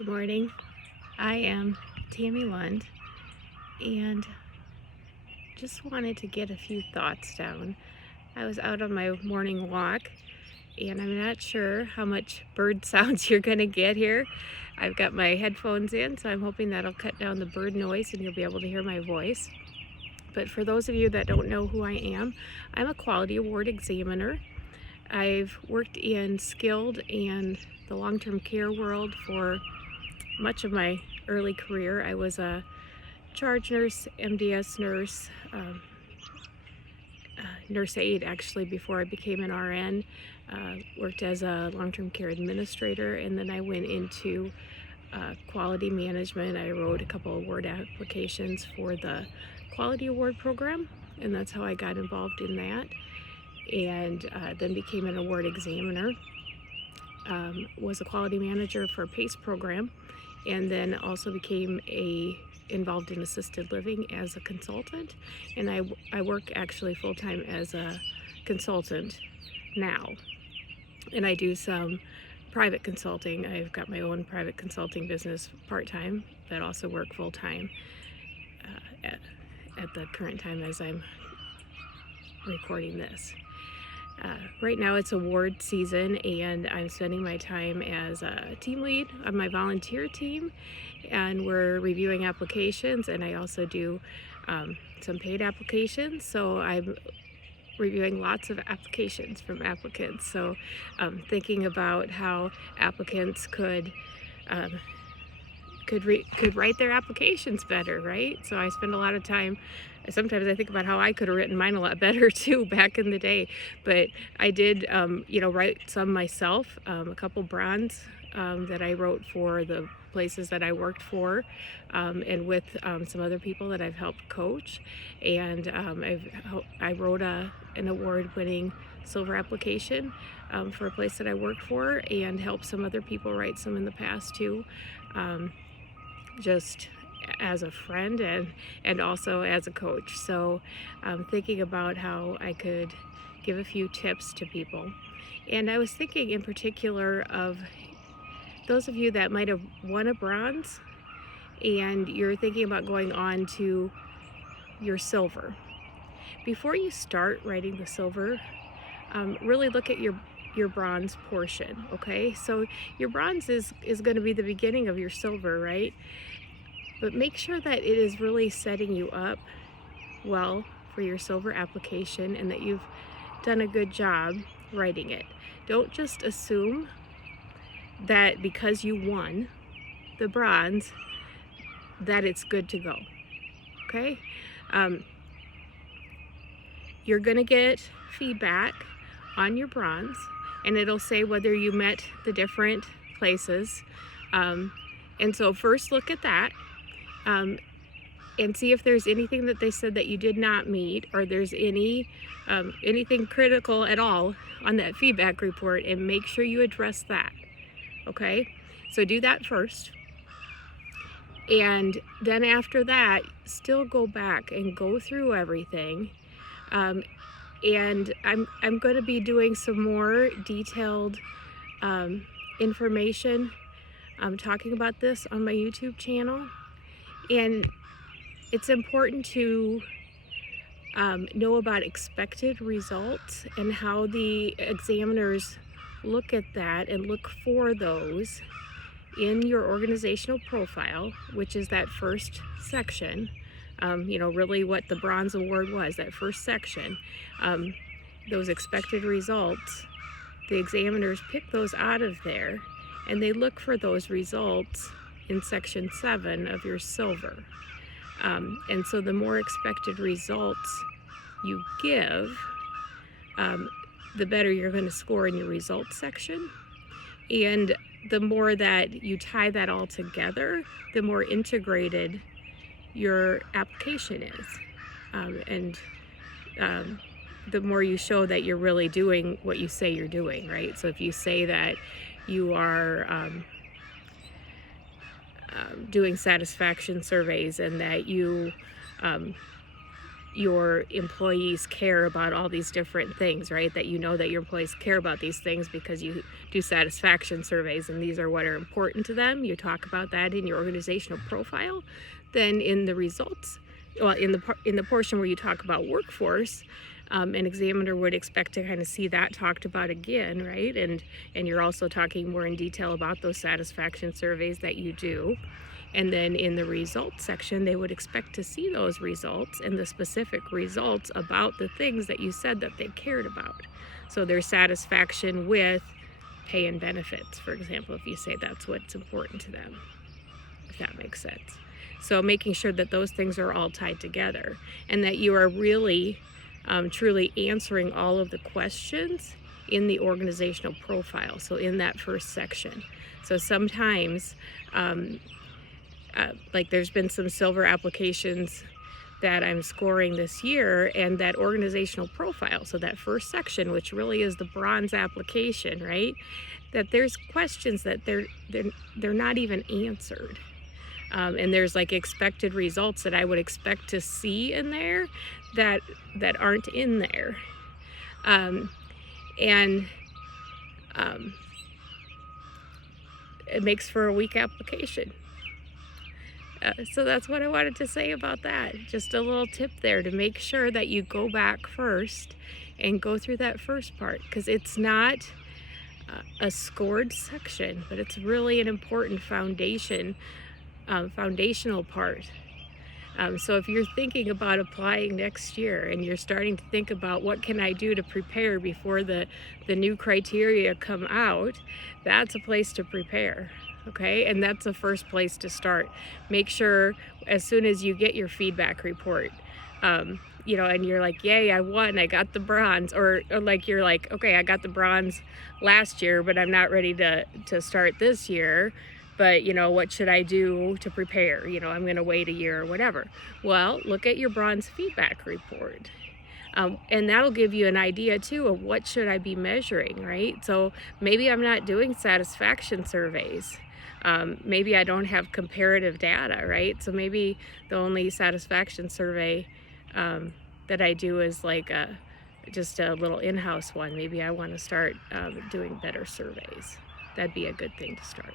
Good morning. I am Tammy Lund and just wanted to get a few thoughts down. I was out on my morning walk and I'm not sure how much bird sounds you're going to get here. I've got my headphones in, so I'm hoping that'll cut down the bird noise and you'll be able to hear my voice. But for those of you that don't know who I am, I'm a quality award examiner. I've worked in skilled and the long-term care world for much of my early career. I was a charge nurse, MDS nurse, nurse aide actually before I became an RN. Worked as a long-term care administrator, and then I went into quality management. I wrote a couple award applications for the quality award program, and that's how I got involved in that, and then became an award examiner. Was a quality manager for a PACE program, and then also became involved in assisted living as a consultant, and I work actually full-time as a consultant now, and I do some private consulting. I've got my own private consulting business part-time, but also work full-time at the current time as I'm recording this. Right now it's award season, and I'm spending my time as a team lead on my volunteer team, and we're reviewing applications, and I also do some paid applications, so I'm reviewing lots of applications from applicants. So thinking about how applicants could write their applications better, right? So I spend a lot of time. Sometimes I think about how I could have written mine a lot better too back in the day, but I did, write some myself. A couple bronze that I wrote for the places that I worked for, and with some other people that I've helped coach. And I wrote an award-winning silver application for a place that I worked for, and helped some other people write some in the past too. Just as a friend and also as a coach. So thinking about how I could give a few tips to people. And I was thinking in particular of those of you that might have won a bronze and you're thinking about going on to your silver. Before you start writing the silver, really look at your bronze portion, okay? So your bronze is going to be the beginning of your silver, right? But make sure that it is really setting you up well for your silver application and that you've done a good job writing it. Don't just assume that because you won the bronze that it's good to go, okay? You're gonna get feedback on your bronze, and it'll say whether you met the different places. And so first look at that. And see if there's anything that they said that you did not meet, or there's anything critical at all on that feedback report, and make sure you address that, okay? So do that first. And then after that, still go back and go through everything. And I'm going to be doing some more detailed information. I'm talking about this on my YouTube channel. And it's important to know about expected results and how the examiners look at that and look for those in your organizational profile, which is that first section. Really what the bronze award was, that first section. Those expected results, the examiners pick those out of there, and they look for those results in section 7 of your silver. And so the more expected results you give, the better you're going to score in your results section. And the more that you tie that all together, the more integrated your application is. And the more you show that you're really doing what you say you're doing, right? So if you say that you are doing satisfaction surveys, and that you your employees care about all these different things, right? That you know that your employees care about these things because you do satisfaction surveys and these are what are important to them. You talk about that in your organizational profile. Then in the results, well, in the portion where you talk about workforce, an examiner would expect to kind of see that talked about again, right? And you're also talking more in detail about those satisfaction surveys that you do. And then in the results section, they would expect to see those results and the specific results about the things that you said that they cared about. So their satisfaction with pay and benefits, for example, if you say that's what's important to them, if that makes sense. So making sure that those things are all tied together and that you are really truly answering all of the questions in the organizational profile. So in that first section. So sometimes, like there's been some silver applications that I'm scoring this year, and that organizational profile, so that first section, which really is the bronze application, right? That there's questions that they're not even answered. And there's like expected results that I would expect to see in there that aren't in there. It makes for a weak application. So that's what I wanted to say about that. Just a little tip there to make sure that you go back first and go through that first part, because it's not a scored section, but it's really an important foundational part. So if you're thinking about applying next year and you're starting to think about what can I do to prepare before the new criteria come out, that's a place to prepare. Okay, and that's the first place to start. Make sure as soon as you get your feedback report, you know, and you're like, yay, I won, I got the bronze, or like you're like, okay, I got the bronze last year, but I'm not ready to start this year. But, you know, what should I do to prepare? You know, I'm going to wait a year or whatever. Well, look at your bronze feedback report. And that'll give you an idea too of what should I be measuring, right? So maybe I'm not doing satisfaction surveys. Maybe I don't have comparative data, right? So maybe the only satisfaction survey that I do is like just a little in-house one. Maybe I want to start doing better surveys. That'd be a good thing to start.